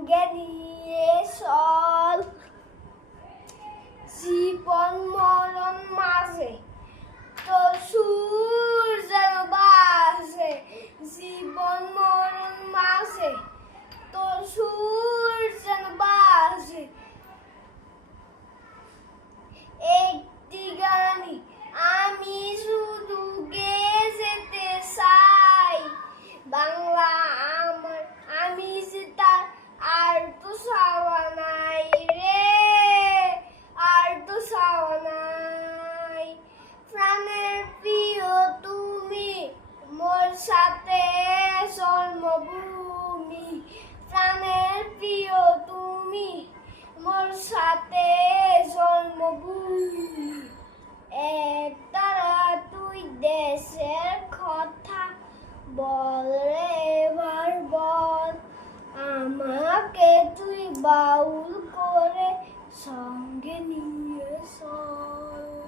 সঙ্গে নিয়ে চল জীবন মরণ মাঝে তোর সুর যেন বাজে জীবন মরণ মাঝে তোর সুর যেন বাজে একটি গানি আমি শুধু গেয়ে যেতে চাই বাংলা আমার আমি যে তার আর তো চাওয়া নাই রে আর তো চাওয়া নাই প্রাণের প্রিয় তুমি মোর সাথে জন্মভূমি প্রাণের প্রিয় তুমি মোর সাথে জন্মভূমি একতারা তুই দেশের কথা বল রে এবার বল আমাকে তুই বাউল করে সঙ্গে নিয়ে চল।